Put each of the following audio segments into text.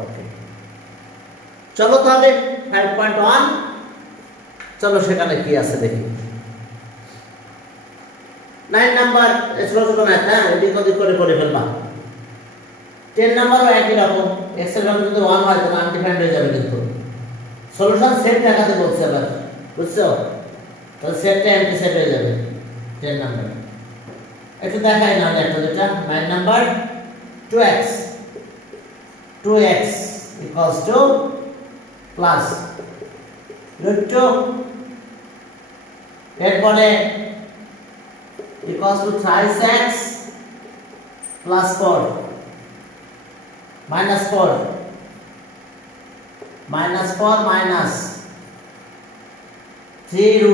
ওকে, চলো তাহলে 5.1, চলো সেখানে কি আছে দেখি। 9 নাম্বার ছোট ছোট ম্যাথ, হ্যাঁ এদিক ওদিক করে ফেলবা। 10 নাম্বারও একই রকম, এক্স এর ভ্যালু যদি 1 হয় তাহলে আনডিফাইন্ড হয়ে যাবে, কিন্তু সলিউশন সেট দেখাতে বলছে আবার, বুঝছো? তাহলে সেটটা এমটি সেট হয়ে যাবে 10 নাম্বার। একটু দেখাই না একটা যেটা 9 number, 2x 2x equals to plus √2, এরপরে equals to thrice x plus 4 minus 4 minus 4 minus 3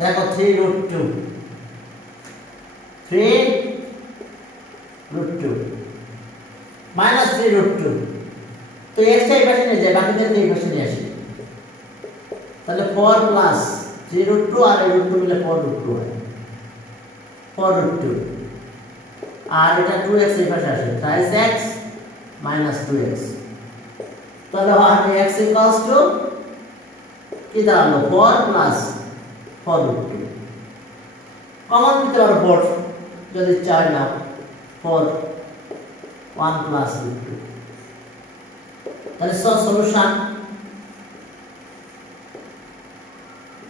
দেখো 3√2 3√2 minus 3√2, তো x টা এই পাশে নিয়ে যায়, বাকিদেরকে এই পাশে নিয়ে আসি। তাহলে 4 plus 3√2 আর এই √2 মিলে 4√2 হয়, 4√2, আর এটা 2x এই পাশে আসে, thrice x minus 2x, তাহলে হয় x equals to কি দাঁড়ালো 4 plus 4√2, কমন নিতে পারো 4 যদি চাই না, 4 1 plus √2, তাহলে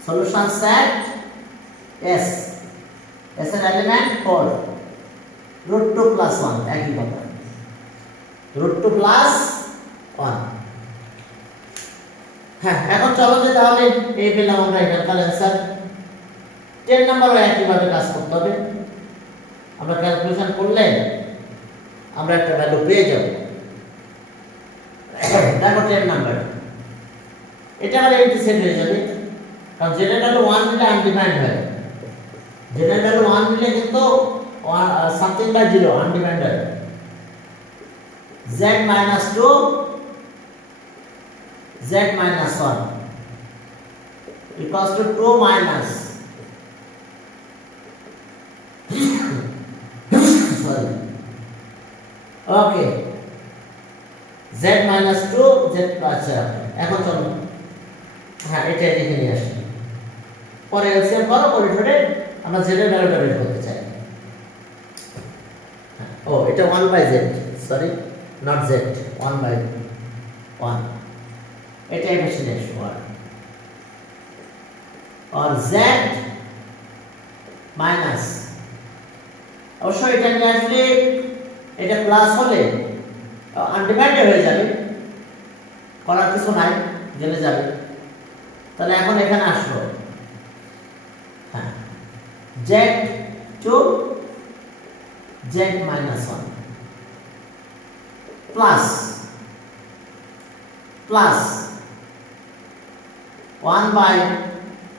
সলিউশন সেট s, s এর এলিমেন্ট 4 √2 plus 1, একই কথা, √2 plus 1। হ্যাঁ, এখন চলো যে তাহলে এই পেলাম আমরা এখানকার অ্যান্সার। 10 নাম্বারও একইভাবে কাজ করতে হবে, আমরা ক্যালকুলেশন করলে আমরা একটা ভ্যালু পেয়ে যাব। দেখো 10 নাম্বার, এটা আবার এমটি সেট হয়ে যাবে, কারণ জেনারেল ভ্যালু 1 নিলে আনডিফাইন্ড হয়, জেনারেল ভ্যালু 1 নিলে কিন্তু সামথিং বাই 0 আনডিফাইন্ড হয়। z minus 2 z minus 1 equals to 2 minus sorry, okay, z minus 2 z plus, এখন চলো হ্যাঁ এটা লিখে নিয়ে আসি, পরে এলসিএম করো, করে ধরে আমরা z এর ভ্যালুটা বের করতে চাই। ও এটা 1 by z, sorry not z, 1 by 1, এটা এই পাশে নিয়ে আসো, আর z মাইনাস, অবশ্যই এটা নিয়ে আসলে এটা প্লাস হলে আনডিভাইডেড হয়ে যাবে, করার কিছু নাই, জেনে যাবে। তাহলে এখন এখানে আসলো, হ্যাঁ z two z minus 1 plus 1 by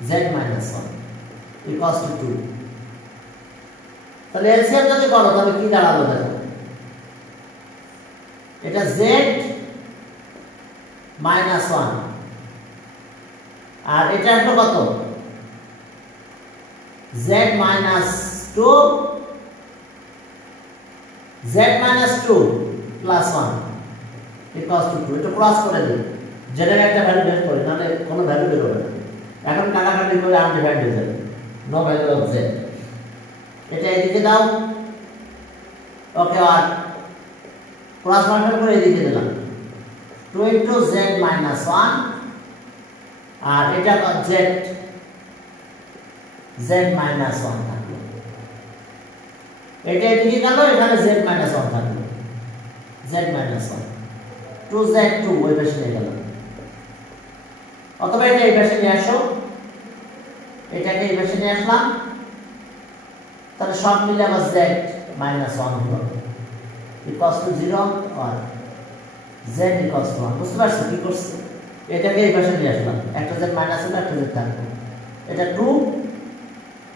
z minus 1 equals to 2, তাহলে এলসিএম যদি করো তাহলে কি দাঁড়ালো দেখো, এটা z minus 1 আর এটা আসলো কত z minus 2 z minus 2 plus 1 equals to 2, এটা ক্রস করে দিই, z এর একটা ভ্যালু বের করি, নাহলে কোনো ভ্যালু বের হবে না, এখন কাটাকাটি করে আনডিফাইন্ড হয়ে যাবে, নো ভ্যালু অফ z, এটা এদিকে দাও, ওকে, আর ক্রস মাল্টিপ্লাই করে এদিকে দিলাম 2 into z minus 1, আর এটা z minus 1 থাকলো, এটা এদিকে গেল, এখানে z minus 1 থাকলো, z minus 1 2z2 ওই পাশে নিয়ে গেল, অথবা এটা এই পাশে নিয়ে আসো, এটাকে এই পাশে নিয়ে আসলাম, তাহলে সব মিলে আবার z minus 1 হলো, equals to 0 আর z equals to 1, বুঝতে পারছো কি করছে? এটাকে এই পাশে নিয়ে আসলাম, একটা z মাইনাস হলো, একটা z থাকবে, এটা 2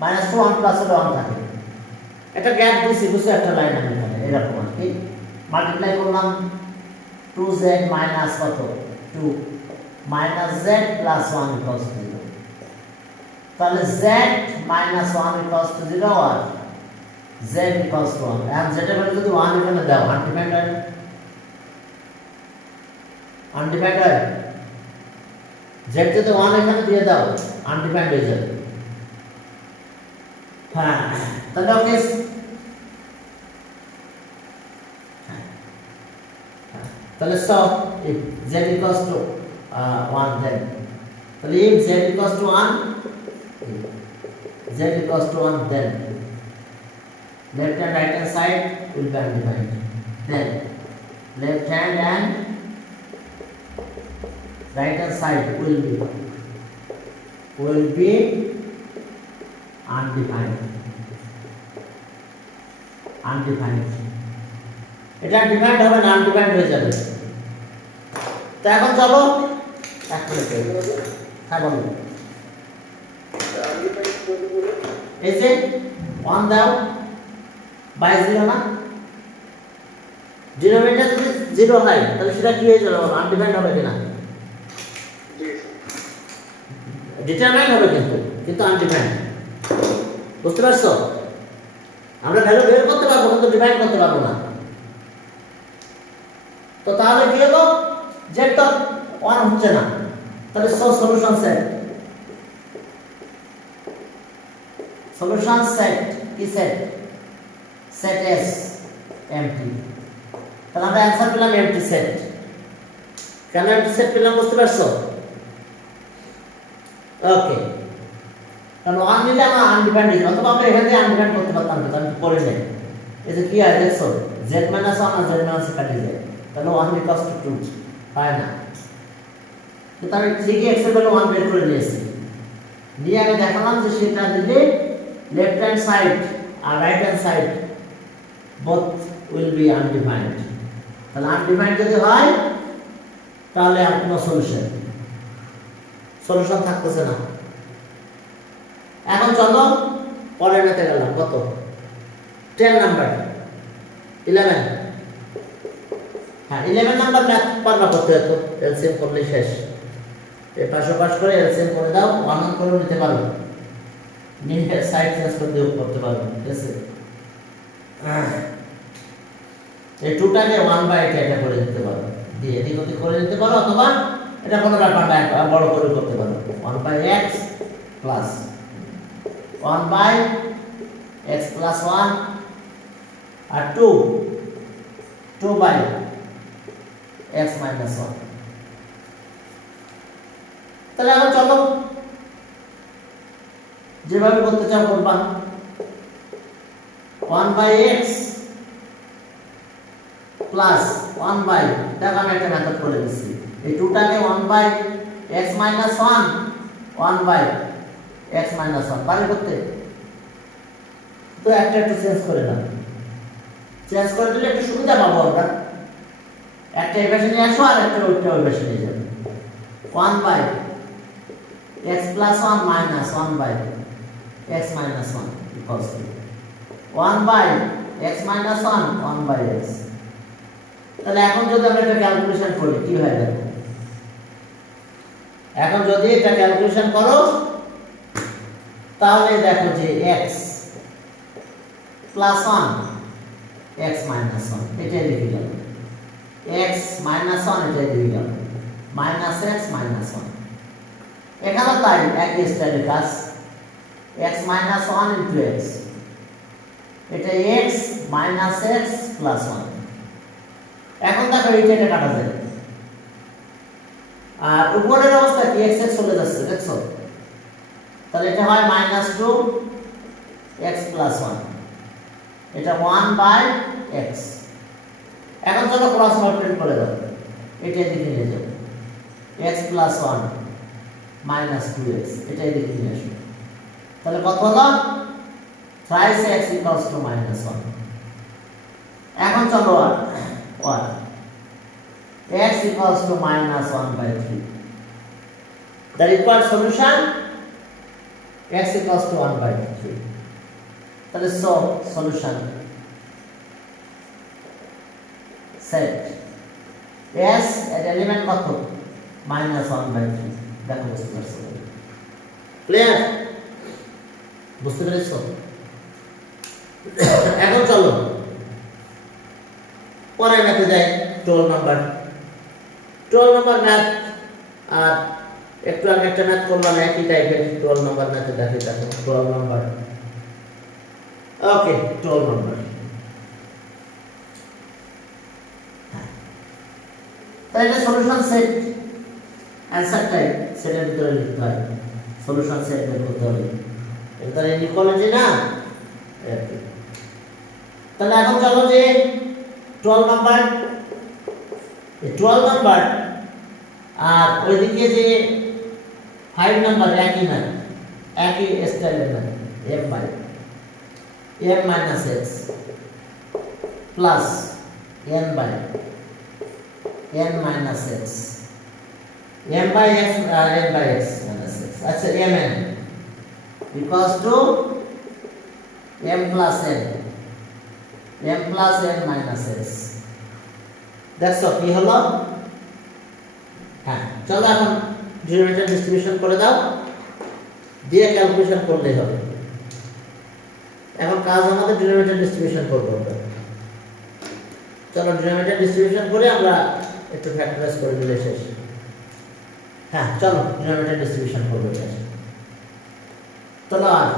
minus 2 1 plus হলে 1 থাকে, এটা গ্যাপ দিছি, বুঝছো, একটা লাইন আমি এখানে এরকম আর কি মাল্টিপ্লাই করলাম, 2z minus কত 2 minus z plus 1 equals to 0, তাহলে z minus 1 equals to 0 আর z equals to 1, and z এর ভ্যালু যদি 1 এখানে দাও আনডিফাইন্ড হয়, আনডিফাইন্ড হয় জেড যদি 1 এখানে দিয়ে দাও আনডিফাইন্ড হয়ে যাবে হ্যাঁ তাহলে ওকে তাহলে so if z equals to 1 then তাহলে if z equals to 1 z equals to 1 then left and right hand side will be undefined then left hand and right hand side will be undefined এটা defined হবে না undefined হয়ে যাবে তো এখন চলো এক মিনিট হ্যাঁ বলো এই যে 1 দাও বাই 0 না ডিনোমিনেটর যদি 0 হয় তাহলে সেটা কি হয়ে যাবে আনডিফাইন্ড হবে কিনা ডিটারমাইন হবে কিন্তু আনডিফাইন্ড বুঝতে পারছো আমরা ভ্যালু বের করতে পারবো কিন্তু ডিফাইন করতে পারবো না তো তাহলে কি হলো জেড তো 1 হচ্ছে না তাহলে সলিউশন সেট কি সেট এস এমটি তাহলে আমরা অ্যানসার পেলাম এমটি সেট কেন এমটি সেট পেলাম বুঝতে পারছো ওকে কারণ 1 নিলে আমরা আনডিফাইন্ড হয়ে যাবে অথবা আমরা এখান থেকে আনডিফাইন্ড করতে পারতাম কিন্তু আমি করে নেই এই যে কি হয় দেখছো z - 1 আর z - 1 কাটি যায় তাহলে 1 equals to 2 হয় না তো আমি ঠিকই x এর ভ্যালু 1 বের করে নিয়েছি নিয়ে আমি দেখালাম যে সেটা দিলে লেফট হ্যান্ড সাইড আর right hand side both will be undefined তাহলে আনডিফাইন্ড যদি হয় তাহলে আর কোনো সলিউশন থাকতেছে না এখন চলো পরের ম্যাথে গেলাম কত 10 নাম্বার 11 হ্যাঁ 11 নাম্বার ম্যাথ পারবা করতে হতো এলসিএম করলে শেষ এই পাশে পাশ করে এলসিএম করে দাও 1 করে নিতে পারো নিয়ে সাইড চেঞ্জ করে দিও করতে পারো ঠিক আছে এই 2টাকে 1/8 এটা করে দিতে পারো দিয়ে এদিক ওদিক করে দিতে পারো অথবা এটা কোনো ব্যাপার না বড় করে করতে পারো 1/x প্লাস 1/x plus 1 আর 2/x minus 1 তাহলে এখন চলো যেভাবে করতে চাও করবা 1/x plus 1/, দেখো আমি একটা মেথড করে দিচ্ছি এই 2টাকে 1/x minus 1 1/x minus 1 পারে করতে তো একটা একটু চেঞ্জ করে দাও চেঞ্জ করে দিলে একটু সুবিধা পাবো আমরা একটা এই পাশে নিয়ে আসো আর একটা ওই পাশে নিয়ে যাবে 1/x plus 1 minus 1/x minus 1 equals to 1/x minus 1 1/x তাহলে এখন যদি আমরা এটা ক্যালকুলেশন করি কি হয় দেখো এখন যদি এটা ক্যালকুলেশন করো তাহলে দেখো যে x plus 1 x minus 1 এটাই লিখে গেল x minus 1 এটাই লিখে গেল minus x minus 1 এখানে তাই একই স্টাইলের কাজ x minus 1 into x এটা x minus x plus 1 এখন দেখো এইটা কাটা যায় আর উপরের অবস্থা কি x x চলে যাচ্ছে দেখছো তাহলে এটা হয় -2 x plus 1 এটা 1/x এখন চলো ক্রস মাল্টিপ্লাই করে দাও এটা এদিকে নিয়ে যাও x plus 1 minus 2x এটা এদিকে নিয়ে আসো তাহলে কত হলো thrice x equals to -1 এখন চলো আর x equals to -1/3 the required solution x equals to 1/3 তাহলে solution set s এর এলিমেন্ট কত -1/3 দেখো বুঝতে পারছো ক্লিয়ার বুঝতে পেরেছো এখন চলো পরের ম্যাথে যাই 12 নাম্বার 12 নম্বর ম্যাথ আর একটু আগে একটা ম্যাথ করলাম একই টাইপের 12 নম্বর ম্যাথে দেখি দেখো 12 নম্বর ওকে 12 নম্বর তাহলে এটা সলিউশন সেট অ্যানসার টাইপ সেটের ভিতরে লিখতে হয় সলিউশন সেট বের করতে হবে এটা তাহলে ইকুয়ালিটি না তাহলে এখন চলো যে 12 নাম্বার এই 12 নাম্বার আর ওইদিকে যে 5 নাম্বার একই না একই স্টাইলের না m by m minus x plus n by n minus x m by x n by x minus x আচ্ছা mn equals to m plus n minus x দেখছো কি হলো হ্যাঁ চলো এখন ডিনোমিনেটর ডিস্ট্রিবিউশন করে দাও দিয়ে ক্যালকুলেশন করলেই হবে এখন কাজ আমাদের ডিনোমিনেটর ডিস্ট্রিবিউশন করব চলো ডিনোমিনেটর ডিস্ট্রিবিউশন করে আমরা একটু ফ্যাক্টরাইজ করে দিলে শেষ হ্যাঁ চলো ডিনোমিনেটর ডিস্ট্রিবিউশন করবো শেষ চলো আর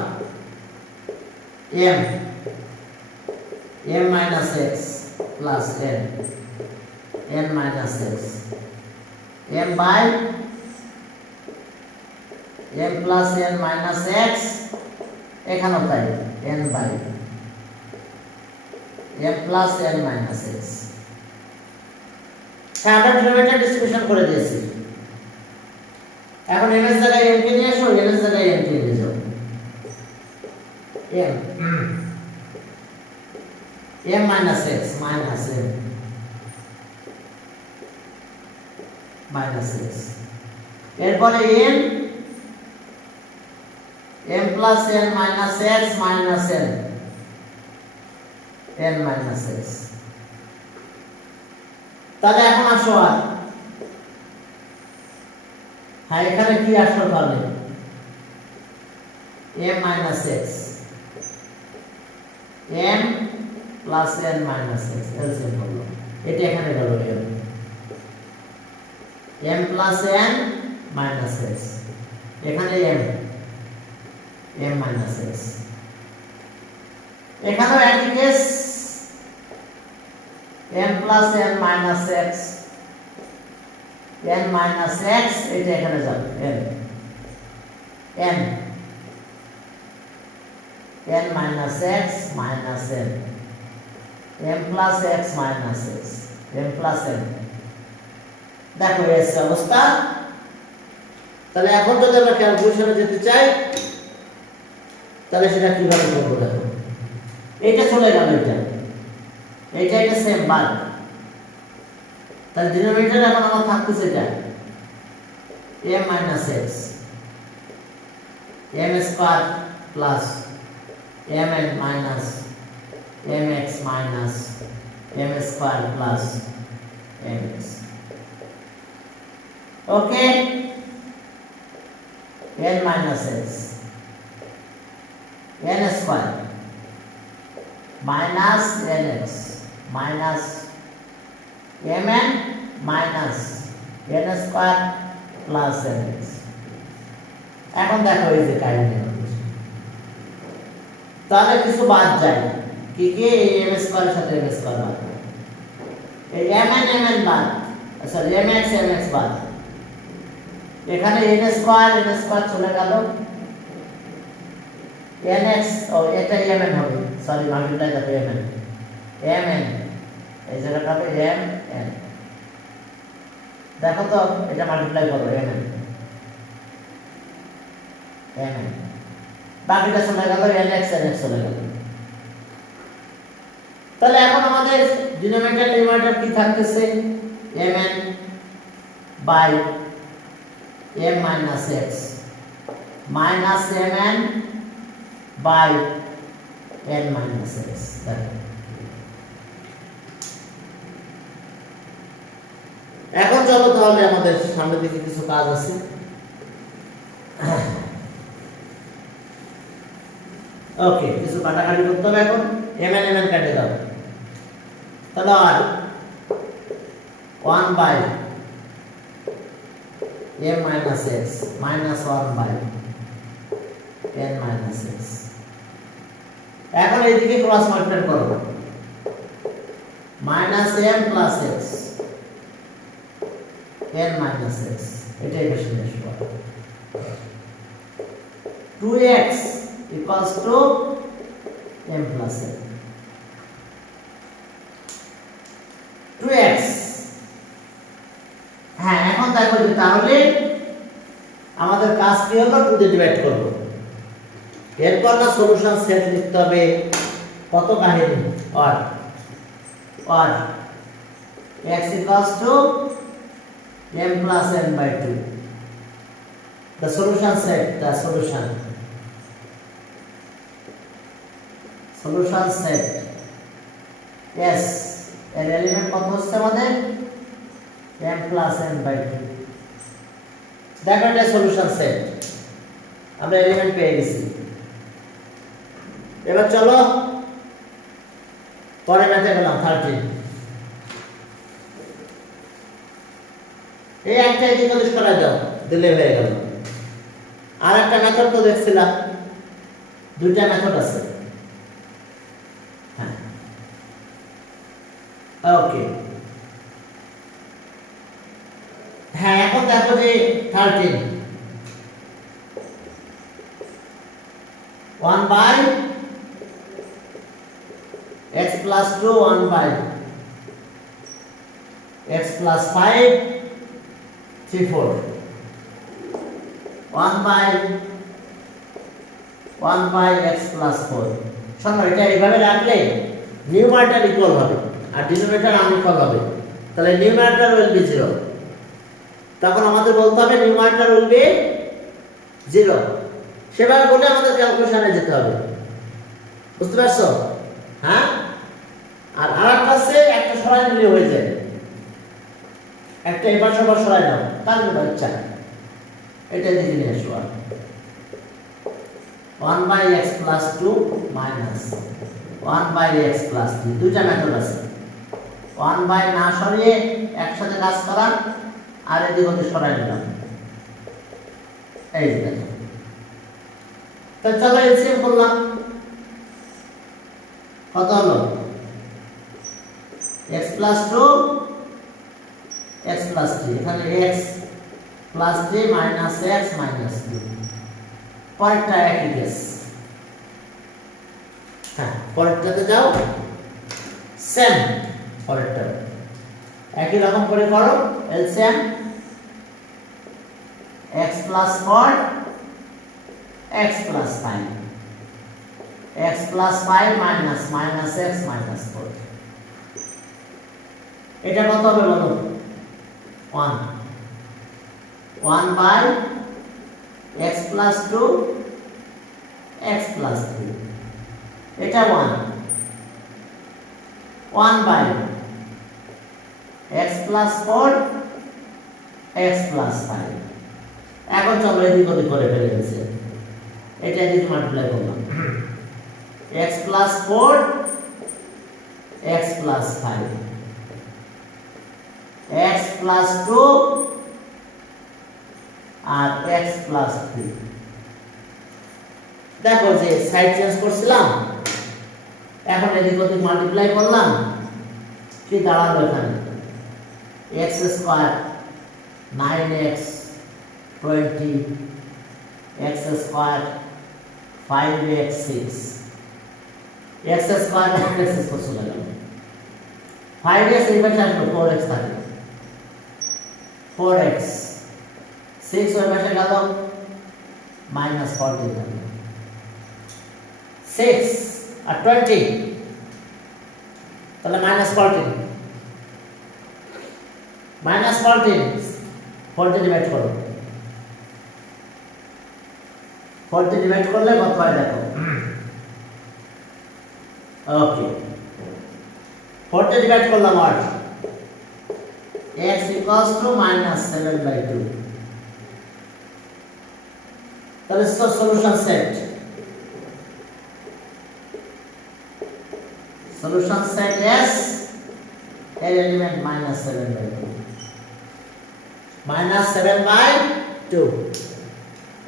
m minus x plus n minus x m by m plus n minus x এখানেও তাই n by m plus n minus x হ্যাঁ আমরা ডিনোমিনেটর ডিস্ট্রিবিউশন করে দিয়েছি এখন n এর জায়গায় m কে নিয়ে আসো n এর জায়গায় m কে নিয়ে যাও m minus x minus m minus x এরপরে m plus n minus x minus n minus x তাহলে এখন আসো আর হ্যাঁ এখানে কি আসলো তাহলে m minus x m plus n minus x LCM হলো এটা এখানে গেল m plus n minus x এখানে m minus x এখানেও একই case m plus n minus x n minus x এটা এখানে যাবে n minus x minus m plus x minus x m plus n দেখো এই অবস্থা তাহলে এখন যদি আমরা ক্যালকুলেশনে যেতে চাই তাহলে সেটা কিভাবে করব দেখো এইটা চলে গেল এটা সেম বাদ তাহলে ডিনোমিনেটর এখন আমার থাকতেছে এটা m minus x m square plus mn minus mx minus m square plus mx ওকে n minus x n square minus nx minus mn minus n square plus nx এখন দেখো এই যে কাহিনী তাহলে কিছু বাদ যায় কি কি m স্কয়ারের সাথে m স্কয়ার বাদ এই mn বাদ সরি mx বাদ এখানে n স্কয়ার চলে গেল nx ও এটা mn হবে সরি মাল্টিপ্লাই করতে mn এই জায়গাটা হবে mn দেখো তো এটা মাল্টিপ্লাই করো mn বাকিটা চলে গেল nx চলে গেল তাহলে এখন আমাদের ডিনোমিনেটর নিউমারেটর কি থাকতেছে mn by m minus x minus mn by n minus x এখন চলো তাহলে আমাদের সামনের দিকে কিছু কাজ আছে ওকে কিছু কাটাকাটি করতে হবে এখন mn কেটে দাও তাহলে আর 1 by m minus x minus 1 by n minus x। এখন এইদিকে ক্রস মাল্টিপ্লাই করব, minus m plus x n minus x, এটাই বেশি বেশি হবে। 2x equals to m plus n। 2x, হ্যাঁ এখন দেখো যে তাহলে আমাদের কাজ কি হলো, 2 দিয়ে ডিভাইড করব। এরপর না সলিউশন সেট লিখতে হবে, কত কাহিনী আর x equals to m plus n by 2, the solution set, the solution set s এর এলিমেন্ট কত হচ্ছে আমাদের m plus n by 2। দেখো এটা সলিউশন সেট, আমরা এলিমেন্ট পেয়ে গেছি। এবার চলো পরে ম্যাথে গেলাম 13। এই একটা এদিকে লিস্ট করা দাও, দিলে হয়ে গেল। আর একটা মেথড তো দেখছিলাম, দুইটা মেথড আছে। হ্যাঁ ওকে, হ্যাঁ এখন দেখো যে 13 1 by x plus 2 1 by x plus 5 3 4 1 by x plus 4। শোনো এটা এইভাবে রাখলে নিউমারেটর ইকুয়াল হবে আর ডিনোমিনেটর আনইকুয়াল হবে, তাহলে নিউমারেটর উইল বি 0। তখন আমাদের বলতে হবে নিউমারেটর উইল বি 0, সেভাবে বলে আমাদের ক্যালকুলেশনে যেতে হবে, বুঝতে পারছো? হ্যাঁ, আর আরেকটা আছে একটা সরাই নিলে হয়ে যায়, একটা এবার সবার সরাই নাও, তাহলে বাচ্চা এটা দিকে নিয়ে আসো। 1 by x plus 2 minus 1 by x plus 3, দুইটা মেথড আছে। 1 by না সরিয়ে একসাথে কাজ করা, আর এদিকে ওদিকে সরাই নিলাম, এই যে দেখো। তো চলো এলসিএম করলাম, কত হলো x plus 2 x plus 3, এখানে x plus 3 minus x minus 2। পরেরটা একই কেস, হ্যাঁ পরেরটাতে যাও, সেম পরেরটা একই রকম করে করো। LCM x plus 4 x plus 5, x plus 5 minus x minus 4, এটা কত হবে বলো? 1 by x plus 2 x plus 3, এটা 1 by x plus 4 x plus 5। এখন চলো এদিক ওদিক করে ফেলে গেছে, এটা এদিকে মাল্টিপ্লাই করলাম, x plus 4 x plus 5 x plus 2 আর x plus 3। দেখো যে সাইড চেঞ্জ করছিলাম, এখন এদিক ওদিক মাল্টিপ্লাই করলাম, কি দাঁড়ালো এখানে x square 9x 20 x square 5x 6 x square x square চলে গেল, 5x এই পাশে আসলো 4x থাকে, 4x 6 ওই পাশে গেল -40 গেল, 6 আর 20 তাহলে -14 4 দিয়ে ডিভাইড করো, 4 দিয়ে ডিভাইড করলে কত হয় দেখো। ওকে 4 দিয়ে ডিভাইড করলাম 8, x equals to -7/2। তাহলে সলিউশন সেট S এর এলিমেন্ট -7/2। মাইনাস 7/2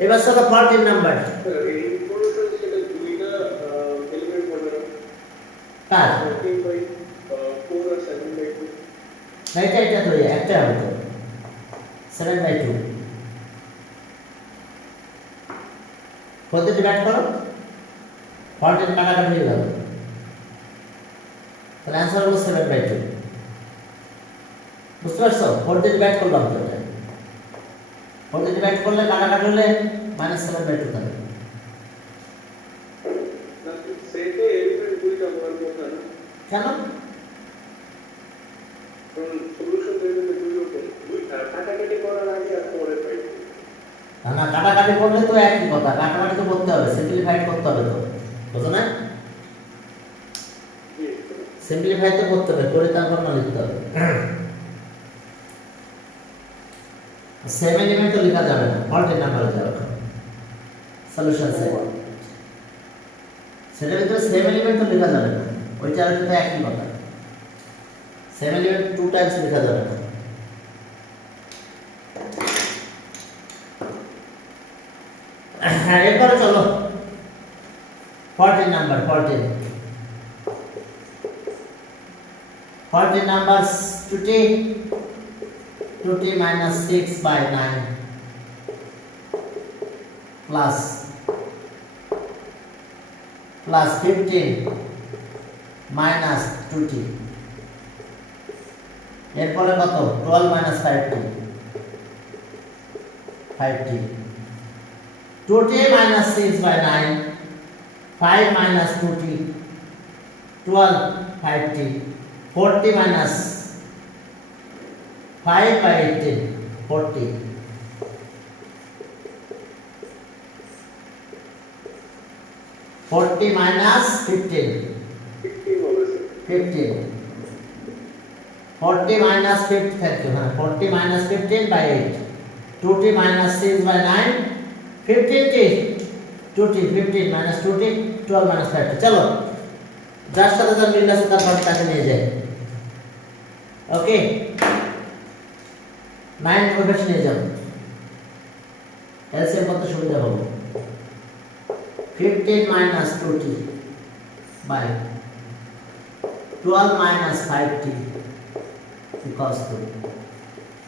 এবার সব 14 নাম্বার কার এটা তো একটা হবে তো 7/2 কত ডিভাইড করো 14 কাটাকাটি হয়ে গেল তাহলে অ্যান্সার হলো 7/2 বুঝতে পারছো 4 দিয়ে ডিভাইড করলাম তো এটা 4 দিয়ে ডিভাইড করলে কাটাকাটি হলে মাইনাস 7/2 থাকবে কেন না কাটাকাটি করলে তো একই কথা কাটাকাটি তো করতে হবে সিম্পলিফাইড করতে হবে তো বুঝো না সিম্পলিফাই তো করতে হবে করে তারপর না লিখতে হবে সেম এলিমেন্ট তো লেখা যাবে না 14 নাম্বারে যাবে সলিউশন সেট সেটার ভিতরে সেম এলিমেন্ট তো লেখা যাবে না ওইটা আর এটা একই কথা সেম এলিমেন্ট 2 টাইমস লেখা যাবে না হ্যাঁ এরপরে চলো 14 number 14 numbers 2t minus 6/9 plus 15 minus 2t এরপরে কত 12 minus 5t 2t minus 6/9 5 minus 2t 12 5t 40 minus 5/18 40 40 minus 15 15 40 minus 15 factor 40 minus 15/8 2t minus 6/9 15t 2t 15 minus 2t 12 minus 5t চলো যার সাথে যার মিল আছে তার পাশে তাকে নিয়ে যায় ওকে 9 প্রকাশ নিয়ে যাব এলসিএম কত সুবিধা হবে 15 minus 2t by 12 minus 5t equals to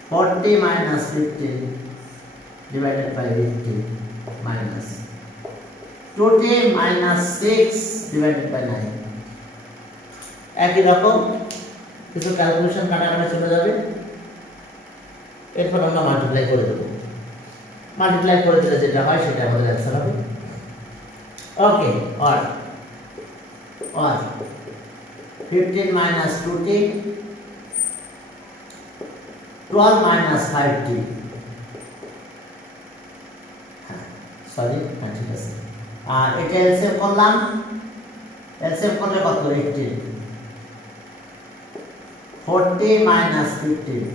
40 minus 15 divided by 18 minus 2t minus 6 divided by 9 একই রকম কিছু ক্যালকুলেশন কাটাকাটি চলে যাবে এরপর আমরা মাল্টিপ্লাই করে দেব মাল্টিপ্লাই করে দিলে যেটা হয় সেটা আমাদের অ্যানসার হবে ওকে or 15 minus 2t 12 minus 5t sorry ঠিক আছে আর এটা এলসিএম করলাম এলসিএম করলে কত 18 40 minus 15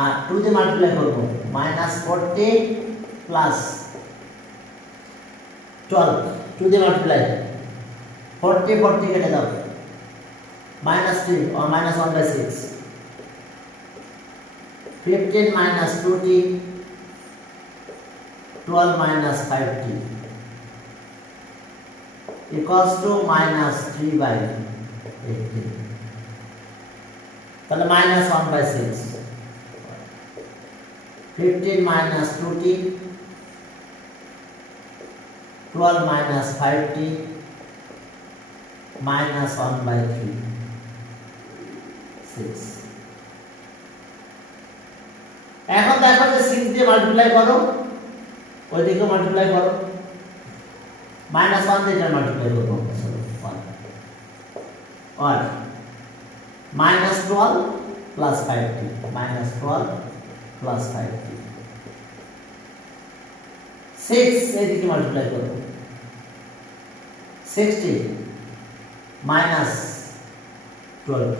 আর 2 দিয়ে মাল্টিপ্লাই করব minus 40 plus 12 2 দিয়ে মাল্টিপ্লাই 40 40 কেটে দাও minus 3 or minus 1/6 15 minus 2t 12 minus 5t equals to minus 3/18 তাহলে minus 1/6 15 minus 2t 12 minus 5t minus 1/3 6 এখন দেখো যে 6 দিয়ে মাল্টিপ্লাই করো ওইদিকে মাল্টিপ্লাই করো minus 1 দিয়ে মাল্টিপ্লাই করব 1 minus 12 plus 5t minus 12 plus 5t 6 এদিকে মাল্টিপ্লাই করব 60 minus 12t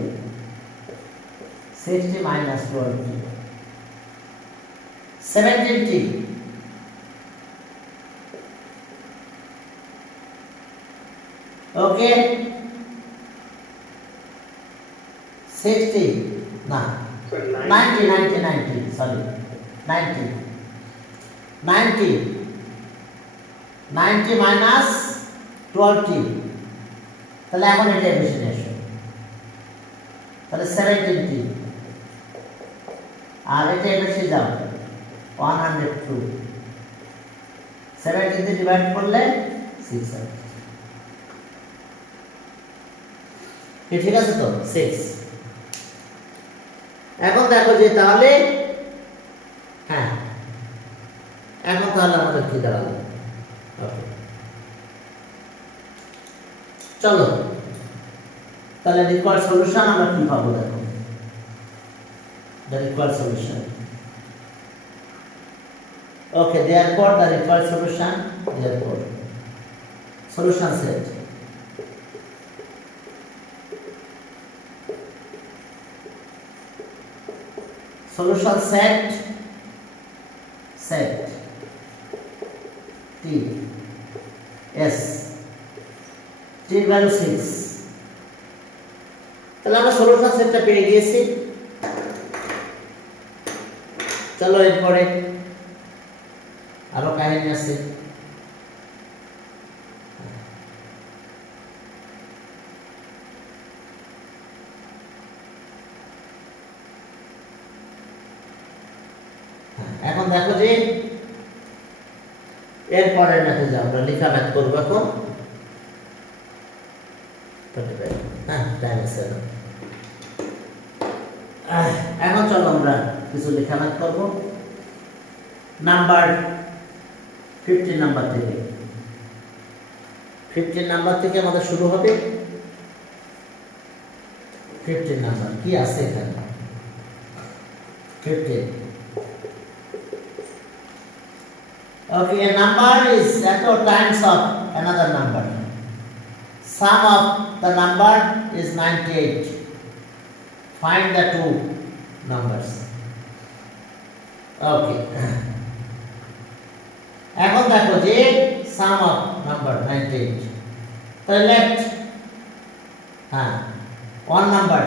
60 minus 12t 17t okay 60 না 90 sorry 90 minus 20 তাহলে এখন এটা বেশি নিয়ে আসো তাহলে 17t আর এটা বেশি যাও 102 17 দিয়ে ডিভাইড করলে 6 হবে ঠিক আছে তো 6 এখন দেখো যে তাহলে হ্যাঁ এখন তাহলে আমাদের কি দাঁড়ালো ওকে চলো তাহলে রিকোয়ার্ড সলিউশন আমরা কি পাবো দেখো the required solution okay therefore the required solution therefore solution set solution set t s t value 6 তাহলে আমরা সলিউশন সেটটা পেয়ে গিয়েছি চলো এরপরে আরো কাহিনী আছে এখন দেখো যে এরপরের ম্যাথে আমরা লেখা ম্যাথ করবো এখন টাইম আছে এখন চলো আমরা কিছু লেখা ম্যাথ করবো নাম্বার 15 নাম্বার থেকে 15 নাম্বার থেকে আমাদের শুরু হবে 15 নাম্বার কি আছে এখানে 15 okay a number is echo times of another number sum of the number is 98 find the two numbers okay এখন দেখো যে sum of number 98 তাহলে let one number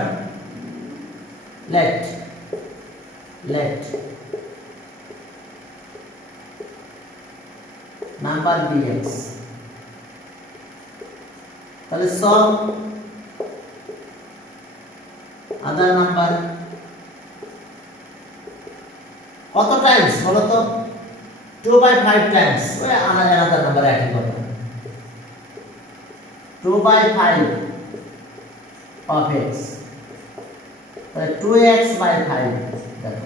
let number bx তাহলে solve other number কত Times বলো তো 2/5 Times ওই another number একই কথা 2/5 of x তাহলে 2x/5 দেখো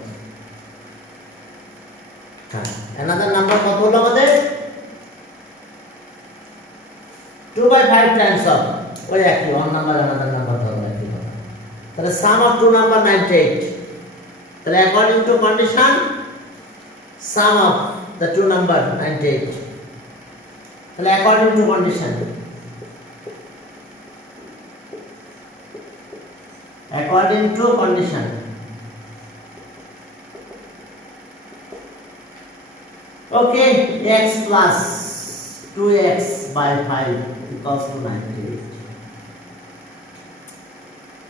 another number কত হলো আমাদের 2/5 times of ওই একই one number another number ধরো একই কথা তাহলে sum of two number 98 তাহলে according to condition sum of the two number 98 তাহলে according to condition okay x plus 2x/5 equals to 98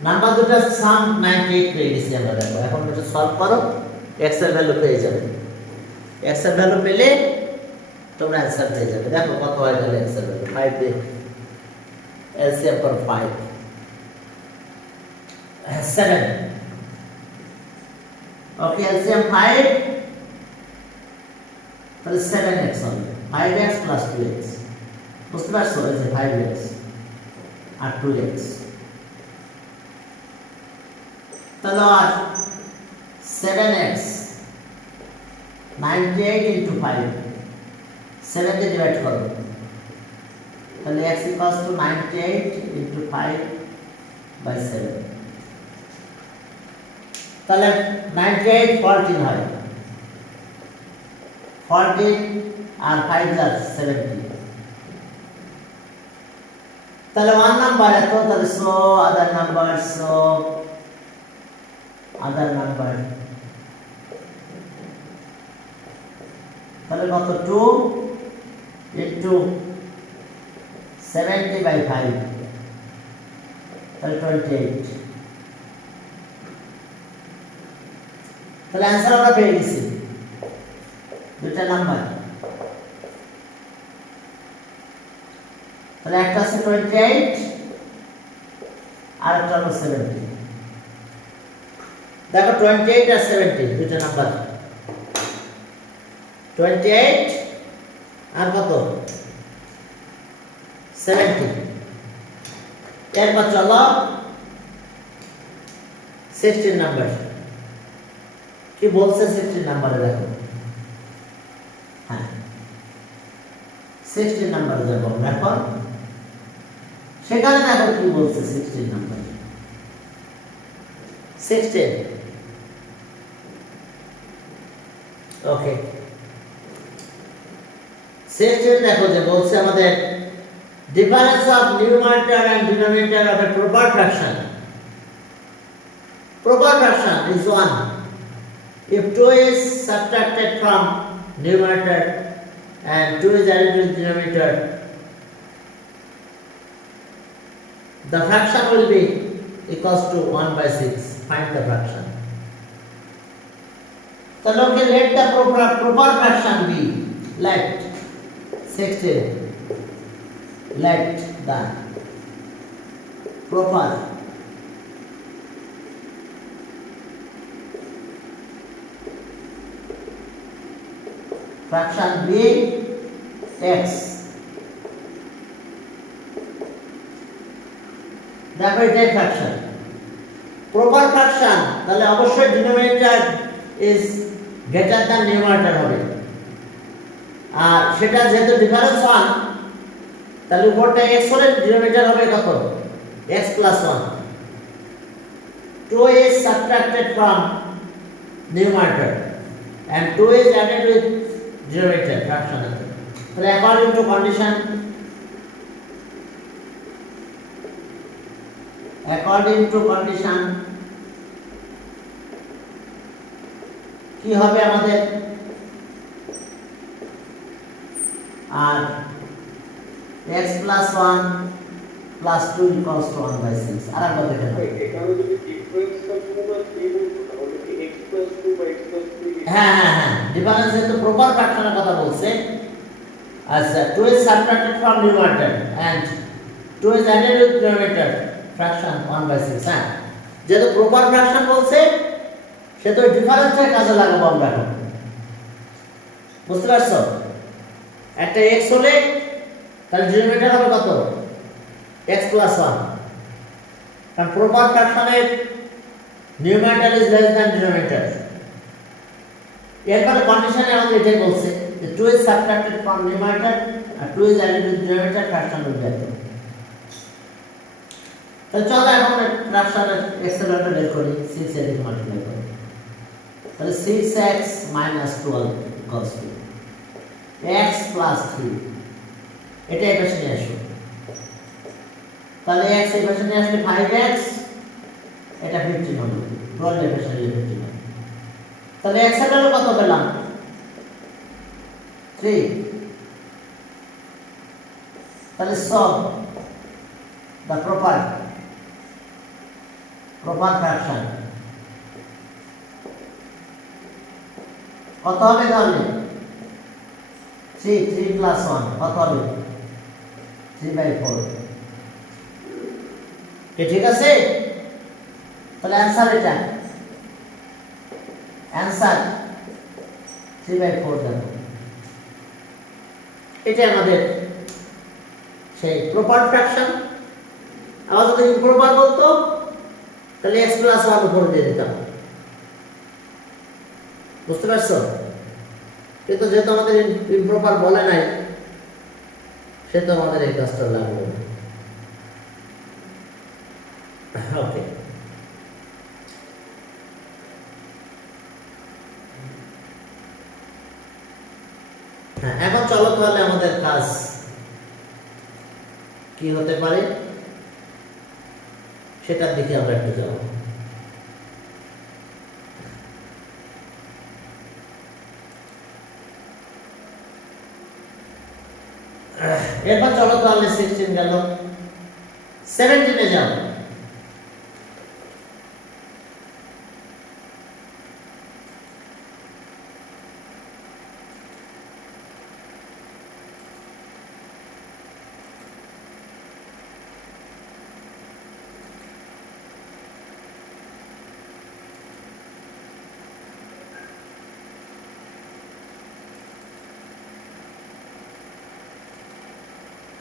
number দুটো সাম 98 পেয়ে গেছি আমরা দেখো এখন এটা সলভ করো x এর ভ্যালু পেয়ে যাবে x এর ভ্যালু পেলে তোমরা आंसर পেয়ে যাবে দেখো কত হয় তাহলে x এর ভ্যালু 5 দিয়ে LCM for 5 7 okay LCM 5 তাহলে 7x হবে 5x plus 2x বুঝতে পারছো এই যে 5x আর 2x তাহলে আর 7x 98 into 5 7 দিয়ে ডিভাইড করো তাহলে x equals to 98 into 5/7 তাহলে 98 14 হয় 14 আর 5 are 70 তাহলে one number এত তাহলে so other number তাহলে কত 2 into 70/5 তাহলে 28 তাহলে অ্যান্সার আমরা পেয়ে গেছি দুইটা নাম্বার। তাহলে একটা আছে 28 আর একটা হলো 70। দেখো 28 আর 70 দুইটা নাম্বার। 28 আর কত 70। এরপর চলো 16 নাম্বার কি বলছে। 16 নাম্বারে দেখো, হ্যাঁ 16 নাম্বারে যাবো এখন। সেখানে দেখো কি বলছে 16 নাম্বার। 16 ওকে 16 দেখো যে বলছে আমাদের difference of numerator and denominator of a proper fraction. Proper fraction is 1 if 2 is subtracted from numerator and 2 is added to the denominator. The fraction will be equals to 1/6. Find the fraction. So okay, let the proper fraction be. Let 16. Let the proper fraction be x. দেখো এটাই fraction. Proper fraction তাহলে অবশ্যই denominator is greater than numerator হবে, আর সেটা যেহেতু difference 1 তাহলে উপরটা x হলে ডিনোমিনেটর হবে কত x + 1. 2 is subtracted from numerator and 2 is added with denominator fraction. তাহলে according to condition কি হবে আমাদের, আর x + 1 + 2 equals to 1/6. আর একবার দেখেন এখানে যদি ডিফারেন্স সবসময় 3 বলতো তাহলে কি x + 2 বা x + 3? হ্যাঁ ডিফারেন্স তো প্রপার ফ্র্যাকশনের কথা বলছে। আচ্ছা 2 is subtracted from numerator and 2 is added with denominator fraction 1/6. হ্যাঁ যেহেতু প্রপার ফ্র্যাকশন বলছে সেহেতু ডিফারেন্সের কাজে লাগাবো আমরা এখন। বুঝতে পারছো? একটা x হলে তাহলে ডিনোমিনেটর হবে কত x + 1, কারণ প্রপার ফ্র্যাকশনের numerator is less than denominator. এরপরে কন্ডিশনে আমাদের এটাই বলছে যে 2 is subtracted from numerator R 2 is added with denominator fraction will be equal. তাহলে চলো এখন ফ্র্যাকশনের এক্সেলেন্ট বের করি। 6 এর দিকে মাল্টিপ্লাই করি, তাহলে 6x - 12 equals to x + 3। এটা এই পাশে নিয়ে আসো, তাহলে x এই পাশে নিয়ে আসলে 5x, এটা 15 হলো। 12 এই পাশে নিয়ে 15 হলো। তাহলে x এর ভ্যালু কত পেলাম 3। তাহলে solve the proper fraction কত হবে তাহলে 3 + 1 কত হবে 3/4। ঠিক আছে? তাহলে অ্যানসার এটা, অ্যানসার 3/4 দেবো। এটা আমাদের সেই প্রপার ফ্র্যাকশন। আবার যদি ইমপ্রপার বলতো তাহলে x + 1 উপর দিয়ে দিতাম। বুঝতে পারছো? কিন্তু যেহেতু আমাদের ইমপ্রপার বলে নাই সেহেতু আমাদের এই কাজটা লাগবে। ওকে হ্যাঁ, এখন চলো তাহলে আমাদের কাজ কি হতে পারে সেটার দিকে আমরা একটু যাব। এরপর চলো তাহলে 16 গেল, 17 এ যাও।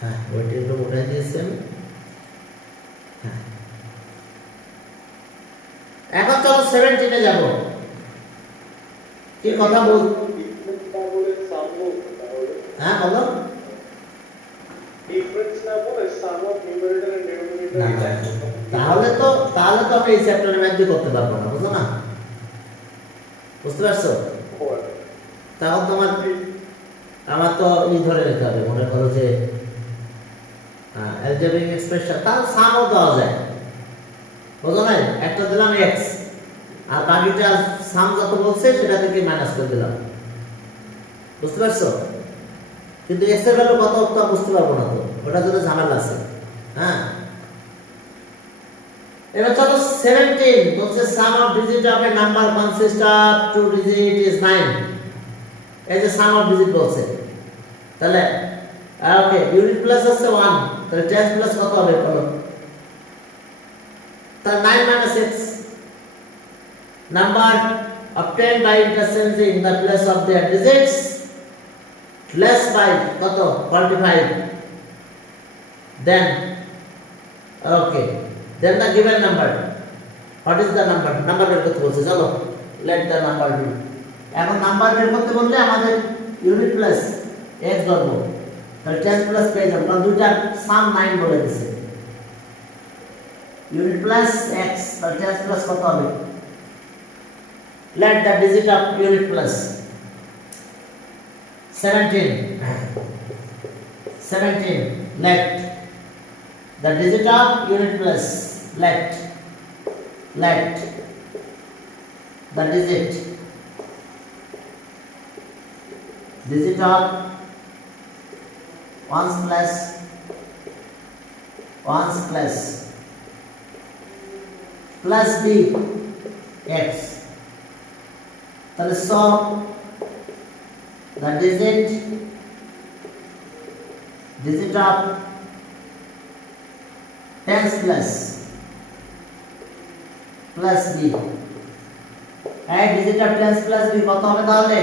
হ্যাঁ ওইটা একটু উঠাই দিয়েছি আমি। হ্যাঁ এখন চলো 17-এ যাব। কি কথা বল? ডিফারেন্স না বলে সাম বলতে তাহলে হ্যাঁ বলো। ডিফারেন্স না বলে সাম অফ নিউমারেটর এন্ড ডিনোমিনেটর না, এটা তাহলে তো আমরা এই চ্যাপ্টারে ম্যাথ দিয়ে করতে পারবো না, বুঝছো না? বুঝতে পারছো? তাহলে তোমার আমার তো ধরে নিতে হবে, মনে করো যে অ্যালজেব্রিক এক্সপ্রেশন, তার সামও দেওয়া যায়, বুঝো না? একটা দিলাম এক্স, আর বাকিটা সাম যত বলছে সেটা থেকে মাইনাস করে দিলাম, বুঝতে পারছো? কিন্তু এক্স এর ভ্যালু কত তা বুঝতে পারবো না, তো ওটার জন্য ঝামেলা আছে। হ্যাঁ এবার চলো 17 বলছে sum of digit of a number consist of two digit is 9। এই যে সাম অফ ডিজিট বলছে, তাহলে ওকে ইউনিট প্লাস আছে 1, তাহলে 10 প্লাস কত হবে বলো? তাহলে 9 minus x number obtained by interchanging the place of their digits less by কত 45, then okay then the given number, what is the number বের করতে বলছে, চলো let the number be। এখন নাম্বার বের করতে বললে আমাদের ইউনিট প্লাস x ধরবো, তাহলে 10 প্লাস পেয়ে যাবো, কারণ দুইটা সাম 9 বলে দিছে। ইউনিট প্লাস x, তাহলে 10 প্লাস কত হবে? let the digit of unit plus 17 let the digit of unit plus let the digit of ones plus b x, তাহলে সব the digit of tens plus b, এই digit of tens plus b কত হবে তাহলে?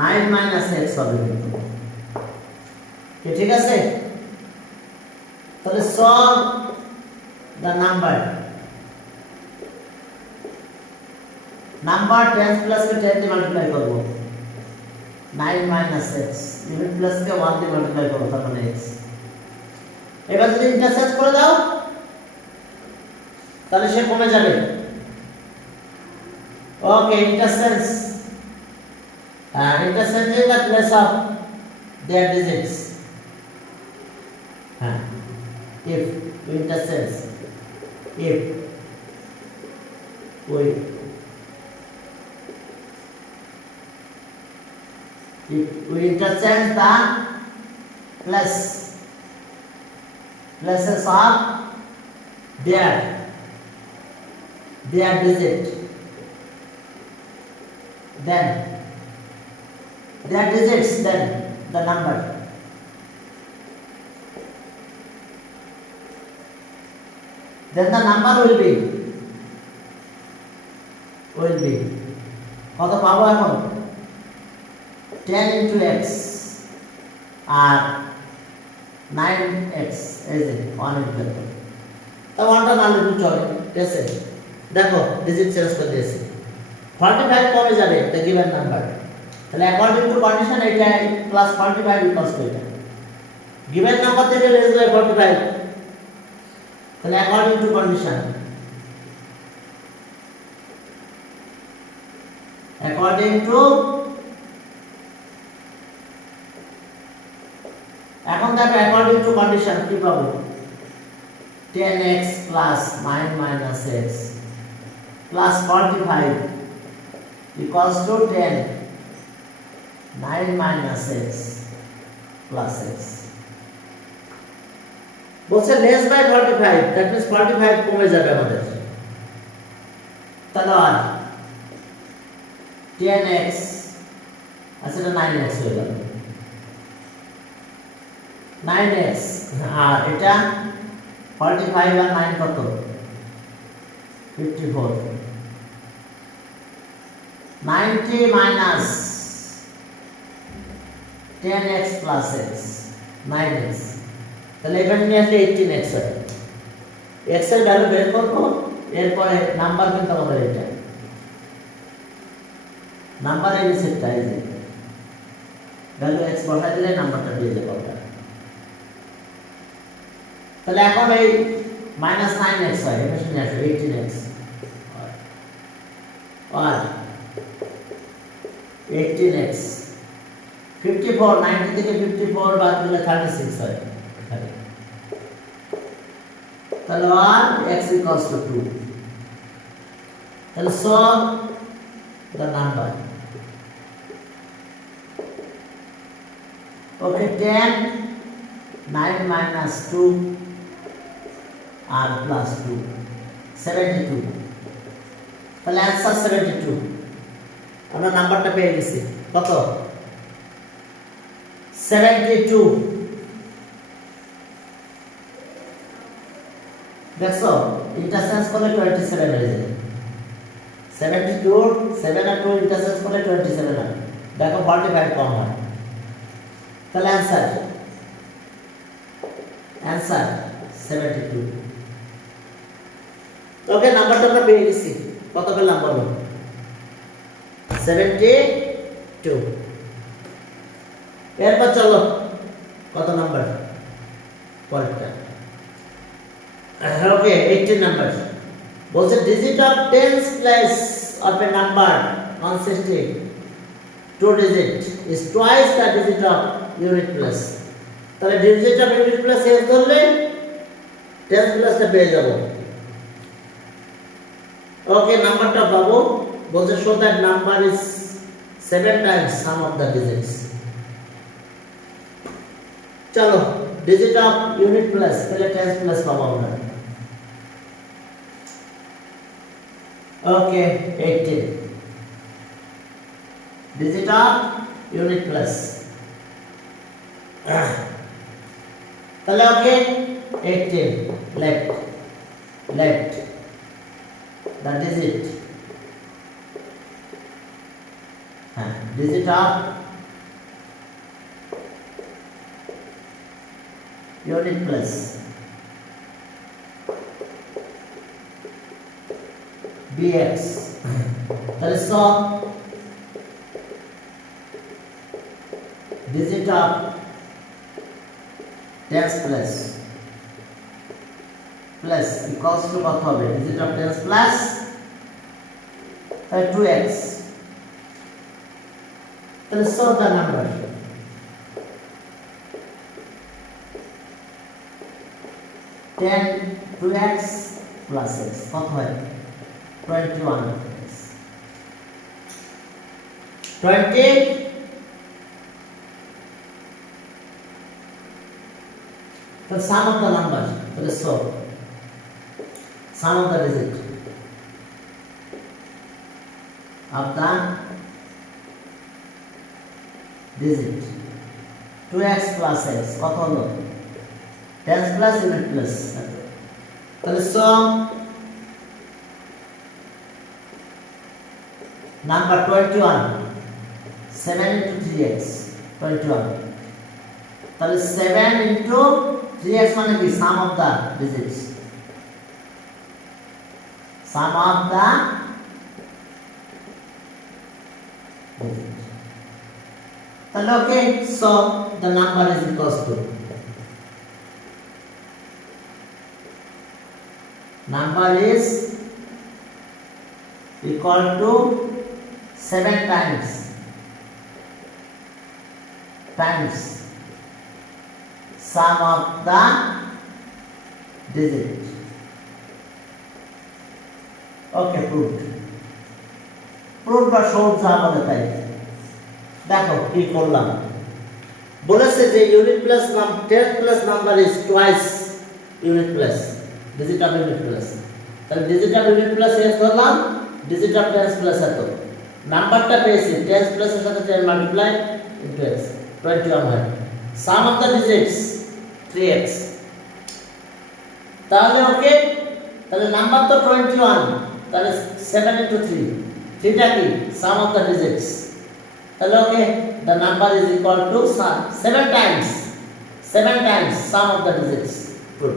9 minus x হবে কিন্তু, ঠিক আছে? তাহলে সব the number 10 প্লাস কে 10 দিয়ে মাল্টিপ্লাই করব, 9 minus x, ইউনিট প্লাস কে 1 দিয়ে মাল্টিপ্লাই করব, তার মানে x। এবার যদি ইন্টারচেঞ্জ করে দাও তাহলে সে কমে যাবে। ওকে interchange in the place of their digits, if we interchange the places of their digit, then their digits, then the number, will be কত পাবো এখন? 10 into x আর 9x, এই যে 1 into x, তা 1টা না লিখলে চলে, ঠিক আছে? দেখো ডিজিট চেঞ্জ করে দিয়েছি, 45 কমে যাবে the given number, তাহলে অ্যাকর্ডিং টু কন্ডিশন এটা প্লাস 45 ইকুয়ালস টু এটা, given নাম্বার থেকে লেস বাই 45, তাহলে অ্যাকর্ডিং টু কন্ডিশন, এখন দেখো অ্যাকর্ডিং টু কন্ডিশন কি পাবো? 10x plus 9 minus x plus 45 equals to 10 9 minus x plus x, বলছে লেস বাই 45, দ্যাট মিন্স 45 কমে যাবে আমাদের, তাহলে আর 10x আচ্ছা এটা 9x হয়ে গেল, 9x আর এটা 45 আর 9 কত? 54, 90 minus 10x plus x 9x তাহলে এখানে নিয়ে আসলে 18x হয়। x এর ভ্যালু বের করবো, এরপরে নাম্বার কিন্তু আমাদের এটা নাম্বার এই সেটটা এই যে ভ্যালু x বসাই দিলে নাম্বারটা দিয়ে যাবে ওটা। তাহলে এখন এই -9x হয়, এটা শুনে আসবে 18x আর 18x 54 90 থেকে 54 বাদ দিলে 36 হয় এখানে। তাহলে 1 x equals to 2, তাহলে solve the number. Okay, 10 9 minus 2 r plus 2 72, তাহলে অ্যান্সার 72। আমরা নাম্বারটা পেয়ে গেছি কত 72। দেখো ইন্টারচেঞ্জ করলে 27 হয়ে যাবে। 72 7 আর 2 ইন্টারচেঞ্জ করলে 27 হয়। দেখো 45 কম হয়। তাহলে অ্যান্সার 72। ওকে, নাম্বারটা আমরা পেয়ে গেছি। কত পেলাম বলো 72। এরপর চলো কত নাম্বার পরেরটা। ওকে 18 নাম্বার বলছে digit of tense place of a number consisting 2 digit is twice the digit of unit place। তাহলে digit of unit place S ধরলে টেন্স প্লেসটা পেয়ে যাব। ওকে, নাম্বারটা পাবো। বলছে show that number is 7 times sum of the digits। চলো digit of unit place তাহলে টেন্স প্লেস পাবো আমরা। ওকে 18 digit of unit plus, তাহলে ওকে 18 left the digit, হ্যাঁ digit of unit plus bx, তাহলে সব digit of tens plus equals to কত হবে digit of tens plus 2x, তাহলে solve the number। 10 2x plus x কত হয় 21x 20 the sum of the number, that is so sum of the digit of the digit 2x plus x কত হলো 10 plus unit plus, তাহলে sum number 21 7 into 3x 21, তাহলে 7 into 3x মানে কি sum of the digits, sum of the digit, তাহলে ওকে so the number is equals to number is equal to 7 times sum of the digit। Okay, proved বা shown যা বলে তাই। দেখো কি করলাম, বলেছে যে ইউনিট প্লাস নাম 10 plus number is twice unit plus digit of unit plus, তাহলে ডিজিট অফ ইউনিট প্লাস এস ধরলাম, ডিজিট অফ 10 প্লাস এত, নাম্বারটা পেয়েছি 10 প্লাস এর সাথে 10 মাল্টিপ্লাই ইনটু x 21 হয়, সাম অফ দ্য ডিজিটস 3x, তাহলে ওকে, তাহলে নাম্বার তো 21, তাহলে 7 into 3 থ্রিটা কি সাম অফ দ্য ডিজিটস, তাহলে okay the number is equal to 7 times 7 Times some of the digits good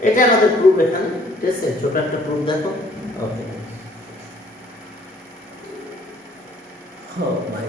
এটা আমাদের প্রুফ এখানে ঠিক আছে ছোট একটা প্রুফ দেখো ওকে ও মাই